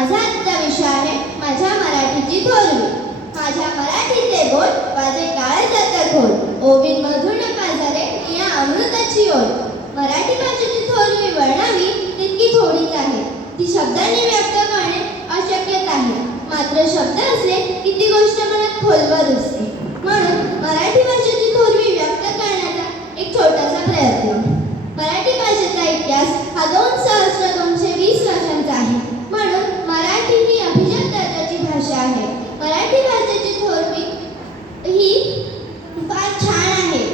माझा आजचा विषय आहे माझ्या मराठीची थोरवी. माझ्या मराठीचे बोल माझे काळ जात खोल, ओवीन मधुर पाझरे या अमृताची ओढ. मराठी भाषेची थोरवी वर्णावी तितकी थोडीच आहे. ती शब्दांनी व्यक्त करणे अशक्यच आहे. मात्र शब्द असले की ती गोष्ट मनात खोलवर रुजते. म्हणून मराठी भाषेची थोरवी व्यक्त करण्याचा एक छोटासा प्रयत्न. मराठी भाषेचा इतिहास हा 2,220 वर्षांचा आहे. म्हणून मराठी ही अभिजात दर्जाची भाषा आहे. मराठी भाषेची थोरवी ही फार छान आहे.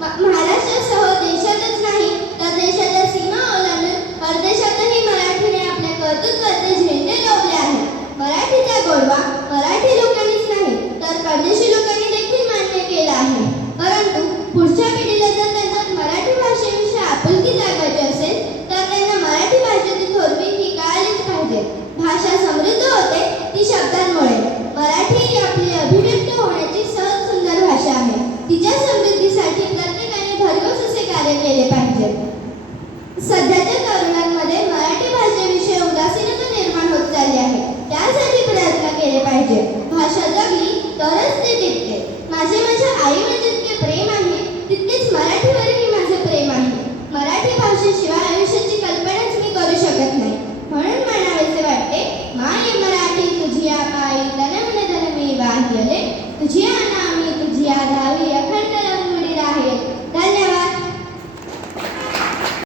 महाराष्ट्रासह देशातच नाही तर देशाच्या सीमा ओलांडून परदेशातही मराठीने आपल्या कर्तृत्वाचे झेंडे रोवले आहेत. मराठीचा गोडवा मराठी लोकांनीच नाही तर परदेशी लोकांनी देखील मान्य केला आहे. परंतु पुढच्या पिढीला जर त्यांच्यात मराठी भाषेविषयी आपुलकी जागायची असेल तर त्यांना मराठी भाषेची थोरवी ही कळालीच पाहिजे. भाषा समृद्ध होते ती शब्दांमुळे. मराठी ही आपली अभिव्यक्त होण्याची सहज सुंदर भाषा आहे. तिच्या समृद्धीसाठी प्रत्येकाने भरघोस असे कार्य केले पाहिजे. सध्याच्या तरुणांमध्ये मराठी भाषेविषयी उदासीनता निर्माण होत चालली आहे. त्यासाठी प्रयत्न केले पाहिजे. भाषा जगली तरच ती टिकते. माझ्या आईवर जितके प्रेम आहे